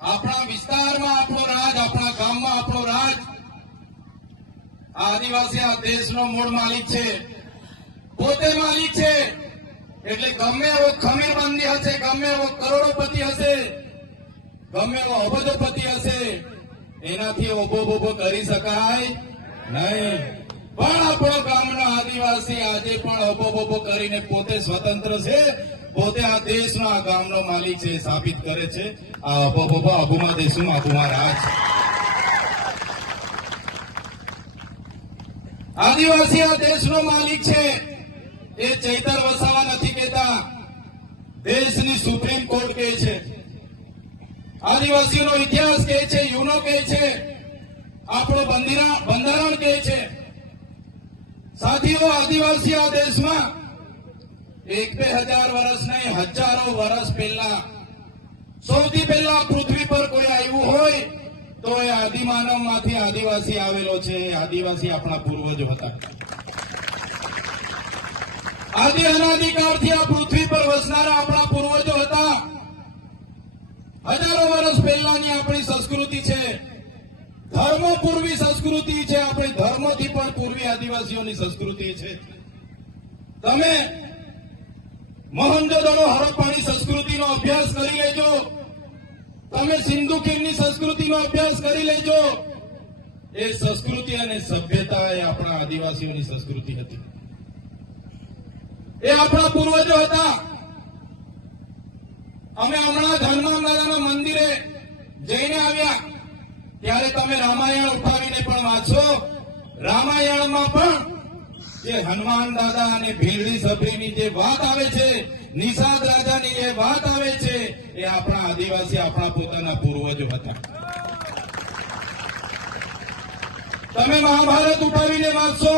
આપણા વિસ્તારમાં આપણો રાજ, આપણા ગામમાં આપણો રાજ. આદિવાસી આ દેશનો મૂળ માલિક છે, પોતે માલિક છે. એટલે ગમે એવો ખમીરબંધી હશે, ગમે એવો કરોડોપતિ હશે, ગમે એવો અબજોપતિ હશે, એનાથી ઓબો કરી શકાય નહીં. પણ આપણો ગામનો આદિવાસી આજે પણ ઓબો કરીને પોતે સ્વતંત્ર છે, પોતે આ દેશનો, આ ગામનો માલિક છે, સાબિત કરે છે. આ અબુમાં દેશું, અબુમાં રાજ. આદિવાસી આ દેશનો માલિક છે. એ ચૈતર વસાવા નથી કહેતા, દેશની સુપ્રીમ કોર્ટ કહે છે. આદિવાસીઓનો ઇતિહાસ કહે છે, યુનો કહે છે, આપણો બંધારણ કહે છે. સાથીઓ, આદિવાસી આ દેશમાં 1000 વર્ષ નહીં, હજારો વર્ષ પહેલા, સૌથી પહેલા પૃથ્વી પર કોઈ આવ્યું હોય તો એ આદિમાનવ માંથી આદિવાસી આવેલો છે. આદિવાસી આપણા પૂર્વજો હતા. આદિ અનાદિકાળથી આ પૃથ્વી પર વસનારા આપણા પૂર્વજો હતા. હજારો વર્ષ પહેલાની આપણી સંસ્કૃતિ છે, ધર્મો પૂર્વી સંસ્કૃતિ છે. આપણી ધર્મોથી પણ પૂર્વી આદિવાસીઓની સંસ્કૃતિ છે. તમે મોહનજોદડો હડપ્પાની સંસ્કૃતિનો અભ્યાસ કરી લેજો, તમે સિંધુ ખીણની સંસ્કૃતિનો અભ્યાસ કરી લેજો. એ સંસ્કૃતિ અને સભ્યતા એ આપણા આદિવાસીઓની સંસ્કૃતિ હતી. એ આપણા પૂર્વજો હતા. અમે હમણાં જ હનુમાન દાદાના મંદિરે જઈને આવ્યા, ત્યારે તમે રામાયણ ઉઠાવીને પણ વાંચો. રામાયણમાં પણ જે હનુમાન દાદા અને ભીલડી સભરીની જે વાત આવે છે, નિષાદ રાજાની જે વાત આવે છે, એ આપણા આદિવાસી, આપણા પોતાના પૂર્વજો હતા. તમે મહાભારત ઉઠાવીને વાંચશો,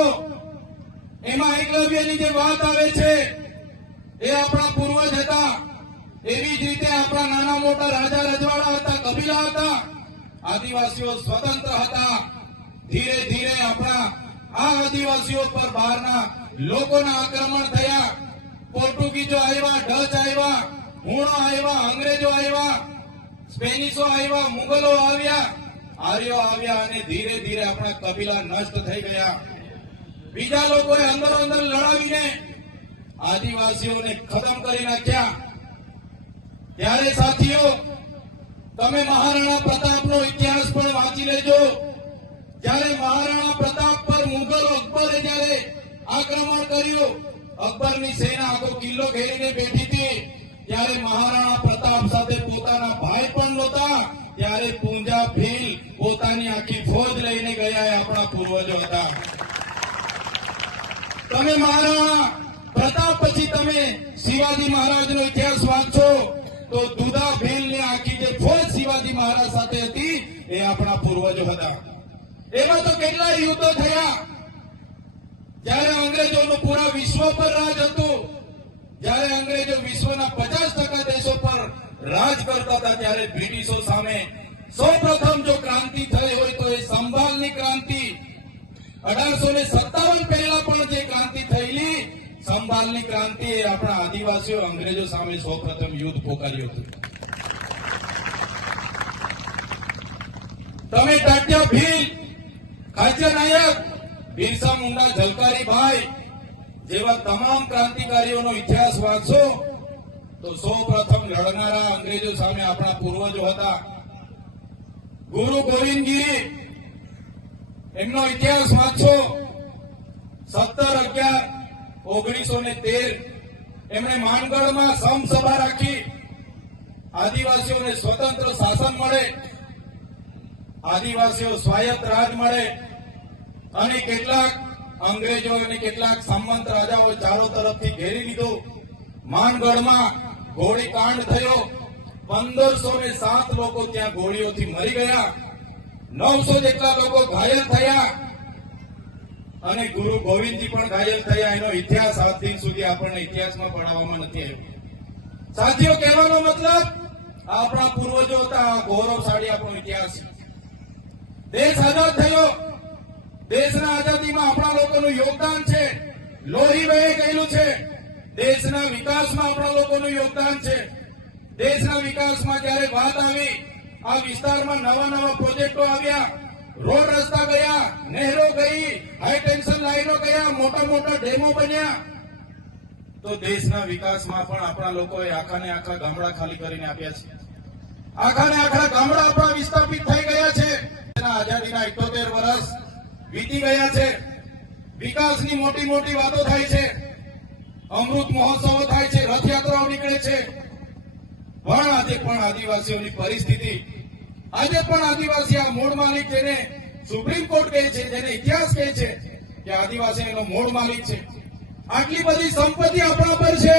એમાં એકલવ્યની જે વાત આવે છે, એ આપણા પૂર્વજ હતા. એવી જ રીતે આપણા નાના મોટા રાજા રજવાડા હતા, કબીલા હતા. આદિવાસીઓ સ્વતંત્ર હતા. ધીરે ધીરે આપણા આ આદિવાસીઓ પર બહારના લોકોના આક્રમણ થયા. પોર્ટુગીઝો આવ્યા, ડચ આવ્યા, હુણો આવ્યા, અંગ્રેજો આવ્યા, સ્પેનિશો આવ્યા, મુગલો આવ્યા, આર્યો આવ્યા, અને ધીરે ધીરે આપણા કબીલા નષ્ટ થઈ ગયા. બીજા લોકોએ અંદરો અંદર લડાવીને આદિવાસીઓને ખતમ કરી નાખ્યા. ત્યારે સાથીઓ, તમે મહારાણા પ્રતાપનો ઇતિહાસ પણ વાંચી લેજો. જ્યારે મહારાણા પ્રતાપ પર મુગલ અકબરે જ્યારે આક્રમણ કર્યું, અકબરની સેના આખો કિલ્લો ઘેરીને બેઠી હતી, ત્યારે મહારાણા પ્રતાપ સાથે પોતાના ભાઈ પણ નહોતા. ત્યારે પૂંજા ભીલ પોતાની આખી ફોજ લઈને ગયા. એ આપણા પૂર્વજો હતા. તમે મહારાણા પ્રતાપ પછી તમે શિવાજી મહારાજનો ઇતિહાસ વાંચો તો દુધા ભીલની આખી જે ફોજ શિવાજી મહારાજ સાથે હતી, એ આપણા પૂર્વજો હતા. એમાં તો કેટલા યુદ્ધો થયા. જ્યારે અંગ્રેજોનું પૂરા વિશ્વ પર રાજ હતું, જ્યારે અંગ્રેજો વિશ્વના 50% દેશો પર રાજ કરતા હતા, ત્યારે બ્રિટિશો સામે સૌપ્રથમ જો ક્રાંતિ થઈ હોય તો એ સંભાલની ક્રાંતિ. 1857 પહેલા પણ જે ક્રાંતિ થયેલી, સંભાલની ક્રાંતિ, એ આપણા આદિવાસીઓ અંગ્રેજો સામે સૌપ્રથમ યુદ્ધ પોકાર્યું હતું. તમે ટાટ્યા ભીલ, ખાચર નાયક, બિરસા મુંડા, ઝલકારી ભાઈ જેવા તમામ ક્રાંતિકારીઓનો ઇતિહાસ વાંચશો તો સૌપ્રથમ લડનારા અંગ્રેજો સામે આપણા પૂર્વજો હતા. ગુરુ ગોવિંદગીરી, એમનો ઇતિહાસ વાંચો. 17/11/1913 એમણે માનગઢમાં સમસભા રાખી. આદિવાસીઓને સ્વતંત્ર શાસન મળે, આદિવાસીઓ સ્વાયત્ત રાજ મળે, અને કેટલાક અંગ્રેજો અને કેટલાક સામંત રાજાઓ ચારો તરફથી ઘેરી લીધો. માનગઢમાં ગોળીકાંડ થયો. 1507 લોકો ત્યાં ગોળીઓથી મરી ગયા. 900 જેટલા લોકો ઘાયલ થયા, અને ગુરુ ગોવિંદજી પણ ઘાયલ થયા. એનો ઇતિહાસ આજ દિન સુધી આપણને ઇતિહાસમાં પઢાવવામાં નથી આવ્યો. સાથીઓ, કહેવાનો મતલબ, આપણા પૂર્વજો હતા. ગૌરવશાળી આપણો ઇતિહાસ. દેશ આઝાદ થયો, દેશના આઝાદીમાં આપણા લોકોનું યોગદાન છે. લોહી વહી ગયેલું છે. દેશના વિકાસમાં આપણા લોકોનું યોગદાન છે. દેશના વિકાસમાં જ્યારે વાત આવી આ વિસ્તારમાં નવા નવા પ્રોજેક્ટો આવ્યા, રોડ રસ્તા ગયા, નહેરો ગઈ, હાઈ ટેન્શન લાઈનો ગયા, મોટા મોટા ડેમો બન્યા. તો દેશના વિકાસમાં પણ આપણા લોકોએ આખાને આખા ગામડા ખાલી કરીને આપ્યા છે. આખાને આખા ગામડા આપણા વિસ્થાપિત થઈ ગયા છે. આઝાદીના 78 વર્ષ વીતી ગયા છે. વિકાસની મોટી મોટી વાતો થાય છે, અમૃત મહોત્સવો થાય છે, રથયાત્રાઓ નીકળે છે. પણ આજે પણ આદિવાસીઓની પરિસ્થિતિ, આજે પણ આદિવાસી આ મૂળ માલિક, જેને સુપ્રીમ કોર્ટ કહે છે, જેને ઇતિહાસ કહે છે કે આદિવાસી એનો મૂળ માલિક છે, આટલી બધી સંપત્તિ આપણા પર છે.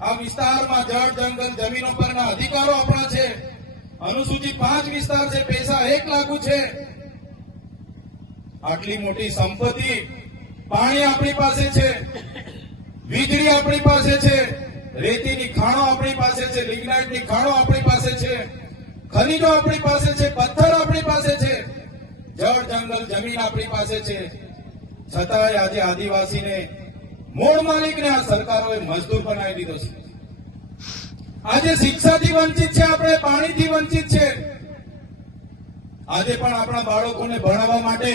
આ વિસ્તારમાં જળ, જંગલ, જમીનો પરના અધિકારો આપણા છે. અનુસૂચિત 5 વિસ્તાર છે, પૈસા 1 લાગુ છે. આટલી મોટી સંપત્તિ, પાણી આપણી પાસે છે, વીજળી આપણી પાસે છે, રેતીની ખાણો આપણી પાસે છે, લિગ્નાઇટની ખાણો આપણી પાસે છે, ખનીજો આપણી પાસે છે, પથ્થર આપણી પાસે છે, જળ, જંગલ, જમીન આપણી પાસે છે. છતાંય આજે આદિવાસીને, મૂળ માલિકને આ સરકારોએ મજદૂર બનાવી દીધો છે. આજે શિક્ષાથી વંચિત છે, આપણે પાણીથી વંચિત છે. આજે પણ આપણા બાળકોને ભણાવવા માટે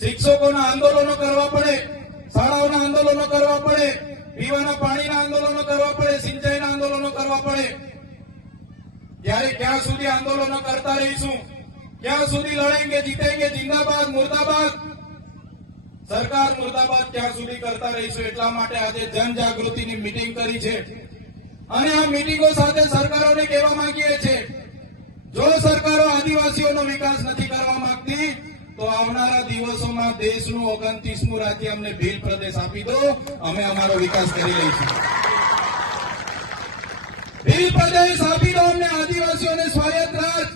શિક્ષકોના આંદોલનો કરવા પડે, શાળાઓના આંદોલનો કરવા પડે, પીવાના પાણીના આંદોલનો કરવા પડે, સિંચાઈના આંદોલનો કરવા પડે. ત્યારે ક્યાં સુધી આંદોલનો કરતા રહીશું? ક્યાં સુધી લડેંગે, જીતેંગે, જિંદાબાદ, મુર્દાબાદ? સરકાર મુર્દાબાદ ક્યાં સુધી કરતા રહીશું? એટલા માટે આજે જનજાગૃતિની મીટિંગ કરી છે. અને આ મીટિંગો સાથે સરકારોને કહેવા માંગીએ છીએ, જો સરકારો આદિવાસીઓનો વિકાસ નથી કરવા માંગતી તો આવનારા દિવસોમાં દેશનું 29મું રાજ્ય અમને ભીલ પ્રદેશ આપી દો, અમે અમારો વિકાસ કરી લઈશું. ભીલ પ્રદેશ આપી દો અમને, આદિવાસીઓને સ્વાયત્ત રાજ.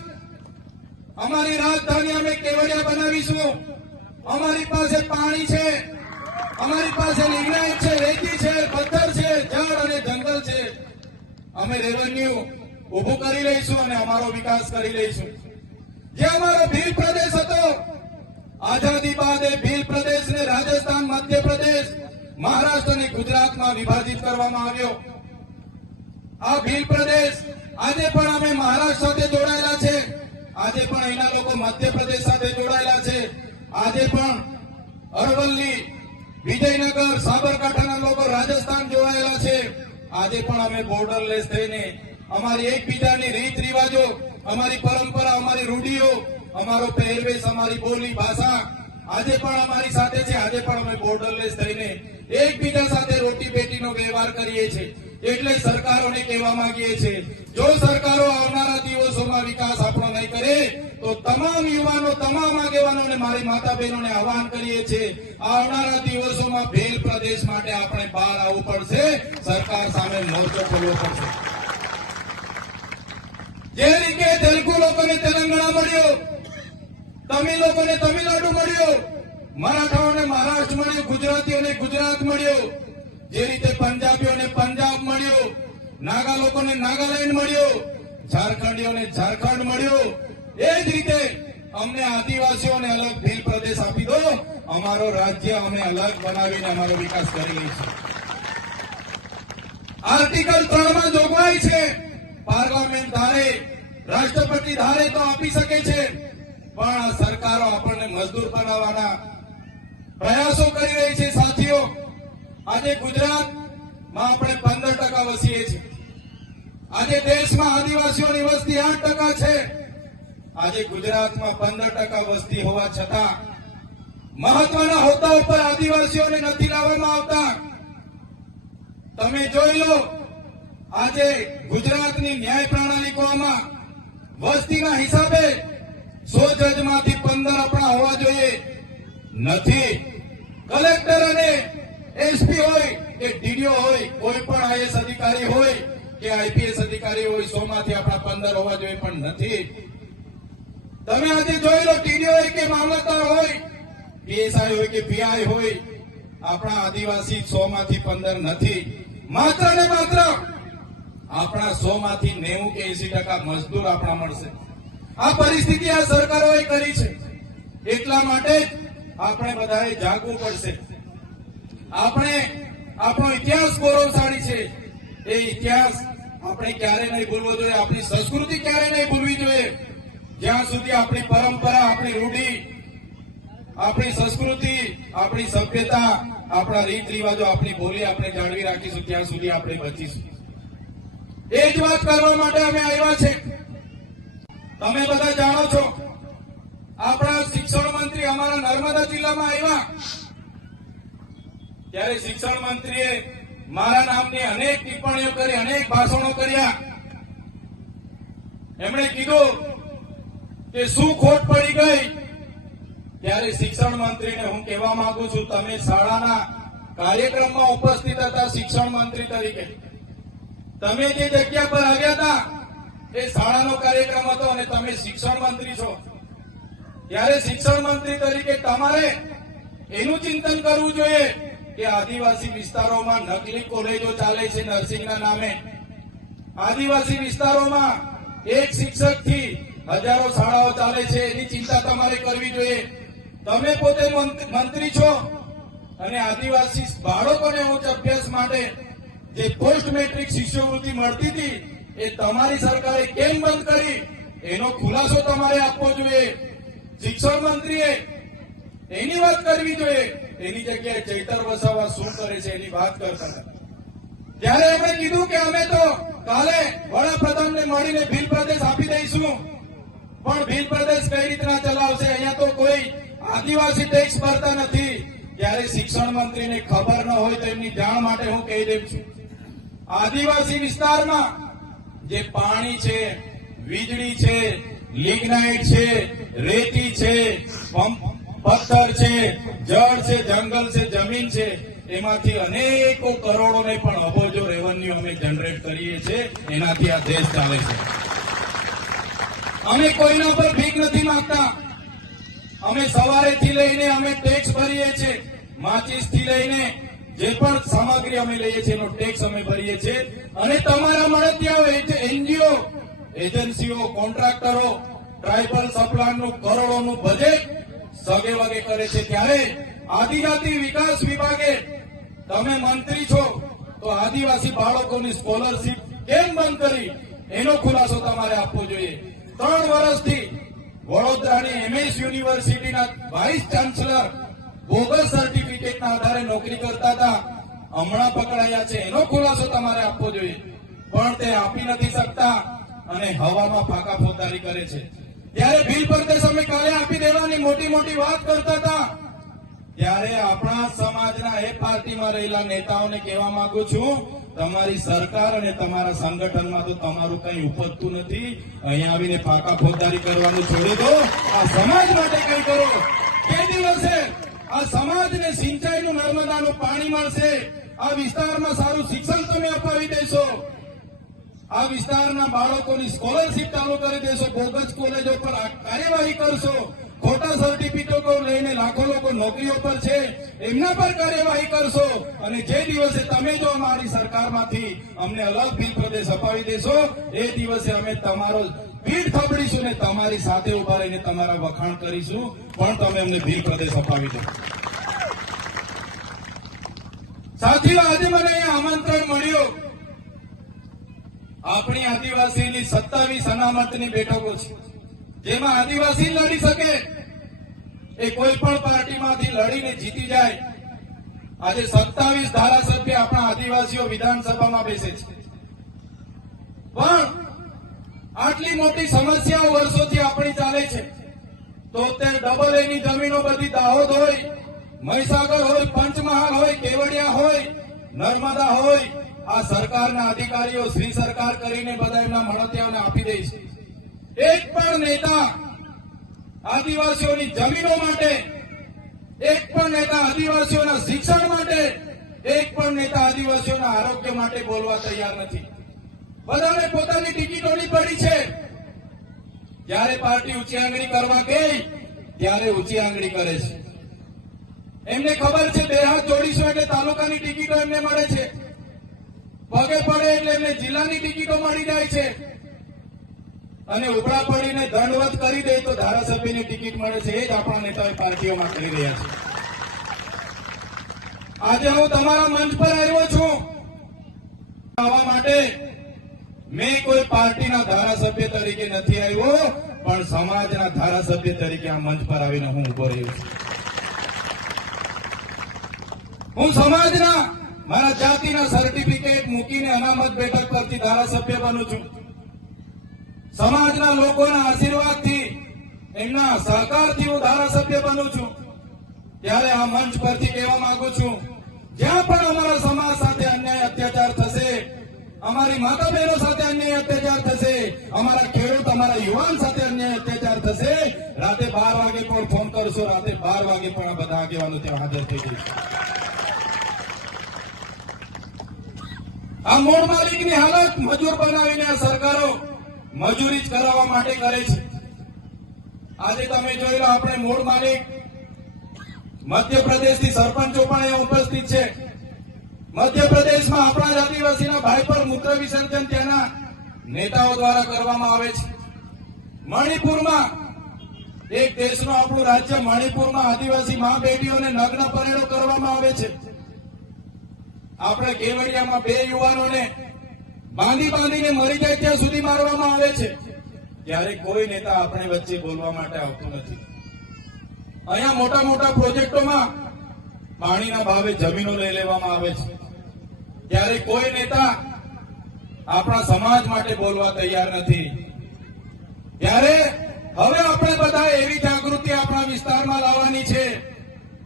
અમારી રાજધાની અમે કેવડિયા બનાવીશું. અમારી પાસે પાણી છે, અમારી પાસે લિગ્નાઇટ છે, રેતી છે, પથ્થર છે, જળ અને જંગલ છે. અમે રેવન્યુ ઉભું કરી લઈશું અને અમારો વિકાસ કરી લઈશું. જે અમારો ભીલ પ્રદેશ હતો, આઝાદી બાદ એ ભીલ પ્રદેશને રાજસ્થાન, મધ્યપ્રદેશ, મહારાષ્ટ્ર અને ગુજરાતમાં વિભાજિત કરવામાં આવ્યો. આ ભીલ પ્રદેશ આજે પણ અમે મહારાષ્ટ્ર સાથે જોડાયેલા છે, આજે પણ એના લોકો મધ્યપ્રદેશ સાથે જોડાયેલા છે. આજે પણ અરવલ્લી, વિજયનગર, સાબરકાંઠાના લોકો રાજસ્થાન જોડાયેલા છે. આજે પણ અમે બોર્ડરલેસ થઈને અમારી એકબીજાની રીત રિવાજો, અમારી પરંપરા, અમારી રૂઢિઓ, અમારો પહેરવેશ, અમારી બોલી ભાષા આજે પણ અમારી સાથે છે. આજે પણ અમે બોર્ડરલેસ થઈને એકબીજા સાથે રોટી બેટીનો વ્યવહાર કરીએ છીએ. એટલે સરકારોને કહેવા માંગીએ છીએ, જો સરકારો આવનારા દિવસોમાં વિકાસ આપણો નહીં કરે તો તમામ યુવાનો, તમામ આગેવાનોને, મારી માતા બહેનોને આહવાન કરીએ છીએ, આવનારા દિવસોમાં ભીલ પ્રદેશ માટે આપણે બહાર આવવું પડશે, સરકાર સામે મોરચો ખોલવો પડશે. જે રીતે તેલુગુ લોકોને તેલંગાણા મળ્યો, તમિલ લોકોને તમિલનાડુ મળ્યો, મરાઠાઓને મહારાષ્ટ્ર મળ્યું, ગુજરાતીઓને ગુજરાત મળ્યું, જે રીતે પંજાબીઓને પંજાબ મળ્યું, નાગા લોકોને નાગાલેન્ડ મળ્યું, ઝારખંડીઓને ઝારખંડ મળ્યું, એ જ રીતે અમને આદિવાસીઓને અલગ ભીલ પ્રદેશ આપી દો, અમારો રાજ્ય અમે અલગ બનાવીને અમારો વિકાસ કરી લઈશું. આર્ટિકલ 3 માં જોગવાઈ છે, પાર્લામેન્ટ ધારે, રાષ્ટ્રપતિ ધારે તો આપી શકે છે, પણ આ સરકારો આપણને મજદૂર બનાવવાના પ્રયાસો કરી રહી છે. સાથીઓ, આજે ગુજરાતમાં આપણે 15% વસીએ છીએ. આજે દેશમાં આદિવાસીઓની વસ્તી 8% છે. આજે ગુજરાતમાં 15% વસ્તી હોવા છતાં મહત્વના હોદ્દા ઉપર આદિવાસીઓને નથી લાવવામાં આવતા. તમે જોઈ લો, આજે ગુજરાતની ન્યાય પ્રણાલિકોમાં વસ્તીના હિસાબે 100 જજમાંથી 15 આપણા હોવા જોઈએ, નથી. કલેક્ટર અને એસપી હોય કે ડીડીઓ હોય, કોઈ પણ આઈએસ અધિકારી હોય કે આઈપીએસ અધિકારી હોય, 100 માંથી આપણા 15 હોવા જોઈએ, પણ નથી. તમે આજે જોઈ લો, ટીડીઓ હોય કે મામલતદાર હોય, પીએસઆઈ હોય કે પીઆઈ હોય, આપણા આદિવાસી 100 માંથી 15 નથી. માત્ર ને માત્ર આપણા 100 માંથી 90 કે 80% મજદૂર આપણા મળશે. આ પરિસ્થિતિ આ સરકારોએ કરી છે. એટલા માટે આપણે બધાએ જાગવું પડશે. આપણો ઇતિહાસ ગૌરવશાળી છે. એ ઇતિહાસ આપણે ક્યારે નહીં ભૂલવો જોઈએ, આપણી સંસ્કૃતિ ક્યારે નહીં ભૂલવી જોઈએ. જ્યાં સુધી આપણી પરંપરા, આપણી રૂઢિ, આપણી સંસ્કૃતિ, આપણી સભ્યતા, આપણા રીત રિવાજો, આપણી બોલી આપણે જાળવી રાખીશું ત્યાં સુધી આપણે બચીશું. એ જ વાત કરવા માટે અમે આવ્યા છે. તમે બધા જાણો છો, આપણા શિક્ષણ મંત્રી અમારા નર્મદા જિલ્લામાં આવ્યા ત્યારે શિક્ષણ મંત્રીએ મારા નામની અનેક ટિપ્પણીઓ કરી, અનેક ભાષણો કર્યા. એમણે કીધું કે શું ખોટ પડી ગઈ. ત્યારે શિક્ષણ મંત્રીને હું કહેવા માંગુ છું, તમે શાળાના કાર્યક્રમમાં ઉપસ્થિત હતા શિક્ષણ મંત્રી તરીકે. તમે જે જગ્યા પર આવ્યા હતા એ શાળાનો કાર્યક્રમ હતો અને તમે શિક્ષણ મંત્રી છો. ત્યારે શિક્ષણ મંત્રી તરીકે તમારે એનું ચિંતન કરવું જોઈએ કે આદિવાસી વિસ્તારોમાં નકલી કોલેજો ચાલે છે નર્સિંગના નામે. આદિવાસી વિસ્તારોમાં એક શિક્ષકથી હજારો શાળાઓ ચાલે છે, એની ચિંતા તમારે કરવી જોઈએ. તમે પોતે મંત્રી છો અને આદિવાસી બાળકોને ઉચ્ચ અભ્યાસ માટે જે પોસ્ટ મેટ્રિક શિષ્યવૃત્તિ મળતી હતી એ તમારી સરકારે કેમ બંધ કરી, એનો ખુલાસો તમારે આપવો જોઈએ. શિક્ષણ મંત્રીએ એની વાત કરવી જોઈએ. એની જગ્યાએ ચૈતર વસાવા શું કરે છે એની વાત કરતા હતા. ત્યારે એમણે કીધું કે અમે તો કાલે વડાપ્રધાનને મળીને ભીલ પ્રદેશ આપી દઈશું. પણ ભીલ પ્રદેશ કઈ રીતના ચલાવશે? અહીંયા તો કોઈ આદિવાસી ટેક્સ ભરતા નથી. ત્યારે શિક્ષણ મંત્રીને ખબર ન હોય તો એમની જાણ માટે હું કહી દઉં છું, આદિવાસી વિસ્તારમાં જે પાણી છે, વીજળી છે, લિગ્નાઇટ છે, રેતી છે, પથ્થર છે, જળ છે, જંગલ છે, જમીન છે, એમાંથી અનેકો કરોડો ને પણ અબજો રેવન્યુ અમે જનરેટ કરીએ છીએ. એનાથી આ દેશ ચાલે છે. અમે કોઈના પર ભીખ નથી માંગતા. અમે સવારેથી લઈને અમે ટેક્સ ભરીએ છીએ. માચીસ થી લઈને જે પણ સામગ્રી અમે લઈએ છીએ એનો ટેક્સ અમે ભરીએ છીએ. અને તમારા મળતિયાઓ, એનજીઓ, એજન્સીઓ, કોન્ટ્રાક્ટરો ટ્રાઇબલ સપ્લાયનું કરોડોનું બજેટ સગે વગે કરે છે. ત્યારે આદિજાતિ વિકાસ વિભાગે, તમે મંત્રી છો તો આદિવાસી બાળકોની સ્કોલરશીપ કેમ બંધ કરી એનો ખુલાસો તમારે આપવો જોઈએ. 3 વર્ષથી વડોદરાની એમએસ યુનિવર્સિટીના વાઇસ ચાન્સલર બોગસ સર્ટિફિકેટના આધારે નોકરી કરતા હતા, હમણાં પકડાયા છે. એનો ખુલાસો તમારે આપવો જોઈએ. પણ તે આપી નથી શકતા અને હવામાં ફાંકા ફોદારી કરે છે. ત્યારે ભીલ પ્રદેશ અમે કાલે આપી દેવાની મોટી મોટી વાત કરતા હતા. ત્યારે આપણા સમાજના એ પાર્ટીમાં રહેલા નેતાઓને કહેવા માંગુ છું, તમારી સરકાર અને તમારા સંગઠનમાં તો તમારું કંઈ ઉપજતું નથી. અહીંયા આવીને ફાંકા ફોદારી કરવાનું છોડી દો. આ સમાજ માટે કંઈ કરો. તે દિવસે આ સમાજને સિંચાઈનું નર્મદાનું પાણી મળશે. આ વિસ્તારમાં સારું શિક્ષણ તમે અપાવી દેશો. આ વિસ્તારના બાળકોની સ્કોલરશીપ ચાલુ કરી દેશો. બોગસ કોલેજો પર કાર્યવાહી કરશો. ખોટા સર્ટિફિકેટો લઈને લાખો લોકો નોકરીઓ પર છે, એમના પર કાર્યવાહી કરશો. અને જે દિવસે તમે જો અમારી સરકારમાંથી અમને અલગ ભીલ પ્રદેશ અપાવી દેશો, એ દિવસે અમે તમારો પીઠ થબડીશું ને તમારી સાથે ઉભા રહીને તમારા વખાણ કરીશું. પણ તમે અમને ભીલ પ્રદેશ અપાવી દો. સાથીઓ, આજે મને અહીંયા આમંત્રણ મળ્યું. આપણી આદિવાસીની 27 અનામતની બેઠકો છે, જેમાં આદિવાસી લડી શકે. એ કોઈ પણ પાર્ટીમાંથી લડીને જીતી જાય. આજે 27 ધારાસભ્ય આપણા આદિવાસીઓ વિધાનસભામાં બેસે છે. પણ આટલી મોટી સમસ્યાઓ વર્ષોથી આપણી ચાલે છે. તો તે ડબલ એની જમીનો બધી દાહોદ હોય, મહીસાગર હોય, પંચમહાલ હોય, કેવડિયા હોય, નર્મદા હોય, આ સરકારના અધિકારીઓ શ્રી સરકાર કરીને બધા એમના મળતિયાઓને આપી દે છે. એક પણ નેતા આદિવાસીઓની જમીનો માટે, એક પણ નેતા આદિવાસીઓના શિક્ષણ માટે, એક પણ નેતા આદિવાસીઓના આરોગ્ય માટે બોલવા તૈયાર નથી. બધાને પોતાની ટિકિટોની પડી છે. જ્યારે પાર્ટી ઊંચી આંગળી કરવા ગઈ ત્યારે ઊંચી આંગળી કરે છે. એમને ખબર છે 2 હાથ જોડીશું એટલે તાલુકાની ટિકિટો એમને મળે છે, પગે પડે એટલે એમને જિલ્લાની ટિકિટો મળી જાય છે, અને ઉપડા પડીને દંડવત કરી દે તો ધારાસભ્યની ટિકિટ મળે છે. એ જ આપણા નેતાઓ પાર્ટીઓમાં કરી રહ્યા છે. આજે હું તમારા મંચ પર આવ્યો છું આવવા માટે મેં કોઈ પાર્ટીના ધારાસભ્ય તરીકે નથી આવ્યો, પણ સમાજના ધારાસભ્ય તરીકે આ મંચ પર આવીને હું ઉભો રહ્યો છું. હું સમાજના મારા જાતિના સર્ટિફિકેટ મૂકીને અનામત બેઠક પરથી ધારાસભ્ય બનું છું. સમાજના લોકોના આશીર્વાદથી, એમના સહકારથી હું ધારાસભ્ય બનું છું. ત્યારે આ મંચ પરથી કહેવા માંગુ છું, જ્યાં પણ અમારા સમાજ સાથે અન્યાય અત્યાચાર થશે, અમારી માતા બહેનો સાથે અન્યાય અત્યાચાર થશે, અમારા ખેડૂત, અમારા યુવાન સાથે અન્યાય અત્યાચાર થશે, રાતે 12 વાગે પણ ફોન કરશો, રાતે 12 વાગે પણ આ બધા આગેવાનો ત્યાં હાજર થઈ જશે. આ મૂળ માલિકની હાલત મજૂર બનાવીને આ સરકારો મજૂરી જ કરાવવા માટે કરે છે. આજે તમે જોઈ લો, આપણે મૂળ માલિક મધ્યપ્રદેશથી સરપંચો પણ અહીંયા ઉપસ્થિત છે. મધ્યપ્રદેશમાં આપણા જ આદિવાસીના ભાઈ પર મૂત્ર વિસર્જન ત્યાંના નેતાઓ દ્વારા કરવામાં આવે છે. મણિપુરમાં, એક દેશનું આપણું રાજ્ય મણિપુરમાં આદિવાસી મા બેટીઓને નગ્ન પરેડો કરવામાં આવે છે. આપણે કેવડિયામાં 2 યુવાનોને બાંધીને મરી જાય ત્યાં સુધી મારવામાં આવે છે. ત્યારે કોઈ નેતા આપણે વચ્ચે બોલવા માટે આવતું નથી. અહીંયા મોટા મોટા પ્રોજેક્ટોમાં પાણીના ભાવે જમીનો લઈ લેવામાં આવે છે. ત્યારે કોઈ નેતા આપણા સમાજ માટે બોલવા તૈયાર નથી. ત્યારે હવે આપણે બધા એવી જાગૃતિ આપણા વિસ્તારમાં લાવવાની છે.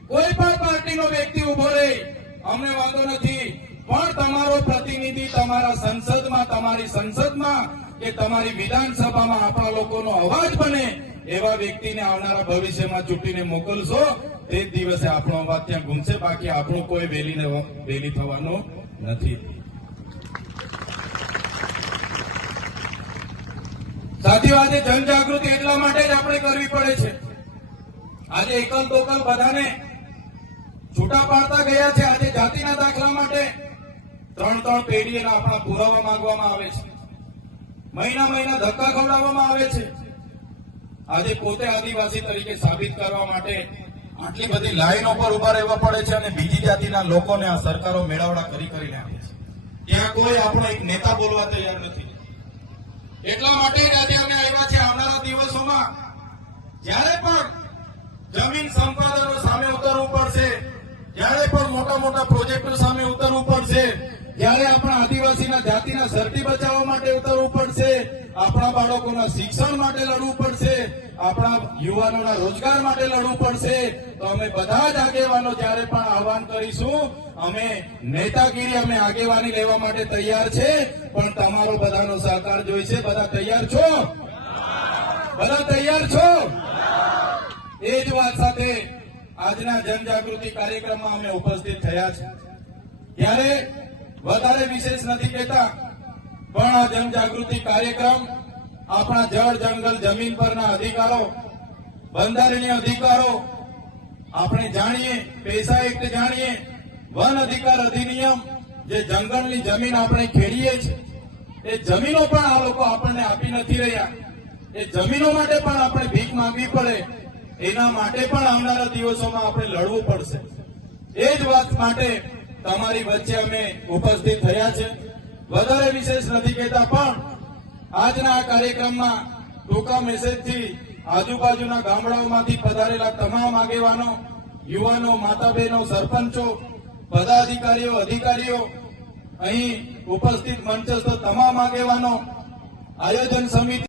કોઈ પણ પાર્ટીનો વ્યક્તિ ઉભો રહે, અમને વાંધો નથી, પણ તમારો પ્રતિનિધિ તમારા સંસદમાં, તમારી સંસદમાં કે તમારી વિધાનસભામાં આપણા લોકોનો અવાજ બને એવા વ્યક્તિને આવનારા ભવિષ્યમાં ચૂંટીને મોકલશો. તે જ દિવસે આપણો અવાજ ત્યાં ગુમશે. બાકી આપણું કોઈ વેલી થવાનું નથી. સાથીઓ, આજે જનજાગૃતિ એટલા માટે જ આપણે કરવી પડે છે. આજે એકલ દોકલ બધાને છૂટા પાડતા ગયા છે. આજે જાતિના દાખલા માટે 3 પેઢીના આપણા પુરાવા માંગવામાં આવે છે. મહિના ધક્કા ખવડાવવામાં આવે છે. આજે પોતે આદિવાસી તરીકે સાબિત કરવા માટે આટલી બધી લાઈનો પર ઉભા રહેવા પડે છે અને બીજી જાતિના લોકોને આ સરકારો મેળાવડા કરીને આપે છે. ત્યાં કોઈ આપણો એક નેતા બોલવા તૈયાર નથી. એટલા માટે જ આજે અમે આવ્યા છે. આવનારા દિવસોમાં જ્યારે પણ જમીન સંપાદનો સામે ઉતરવું પડશે, જ્યારે પણ મોટા પ્રોજેક્ટો સામે ઉતરવું પડશે, જ્યારે આપણા આદિવાસીના જાતિના સર્ટી બચાવવા માટે ઉતરવું પડશે, આપણા બાળકોના શિક્ષણ માટે લડવું પડશે, આપણા યુવાનોના રોજગાર માટે લડવું પડશે, તો અમે બધા જ આગેવાનો જ્યારે પણ આહવાન કરીશું, અમે નેતાગીરી, અમે આગેવાની લેવા માટે તૈયાર છે. પણ તમારો બધાનો સહકાર જોઈશે. બધા તૈયાર છો? બધા તૈયાર છો? એ જ વાત સાથે આજના જનજાગૃતિ કાર્યક્રમમાં અમે ઉપસ્થિત થયા છે. ત્યારે વધારે વિશેષ નથી કહેતા, પણ આ જનજાગૃતિ કાર્યક્રમ આપણા જળ, જંગલ, જમીન પરના અધિકારો, બંધારણીય અધિકારો આપણે જાણીએ, પેસા એક્ટ જાણીએ, વન અધિકાર અધિનિયમ, જે જંગલની જમીન આપણે ખેડીએ છીએ, એ જમીનો પણ આ લોકો આપણને આપી નથી રહ્યા. એ જમીનો માટે પણ આપણે ભીખ માંગવી પડે. એના માટે પણ આવનારા દિવસોમાં આપણે લડવું પડશે. એ જ વાત માટે તમારી વચ્ચે અમે ઉપસ્થિત થયા છે. વધારે વિશેષ નથી કહેતા, પણ આજના આ કાર્યક્રમમાં ટૂંકા મેસેજથી આજુબાજુના ગામડાઓમાંથી પધારેલા તમામ આગેવાનો, યુવાનો, માતા બહેનો, સરપંચો, પદાધિકારીઓ, અહીં ઉપસ્થિત મંચસ્થ તમામ આગેવાનો, આયોજન સમિતિ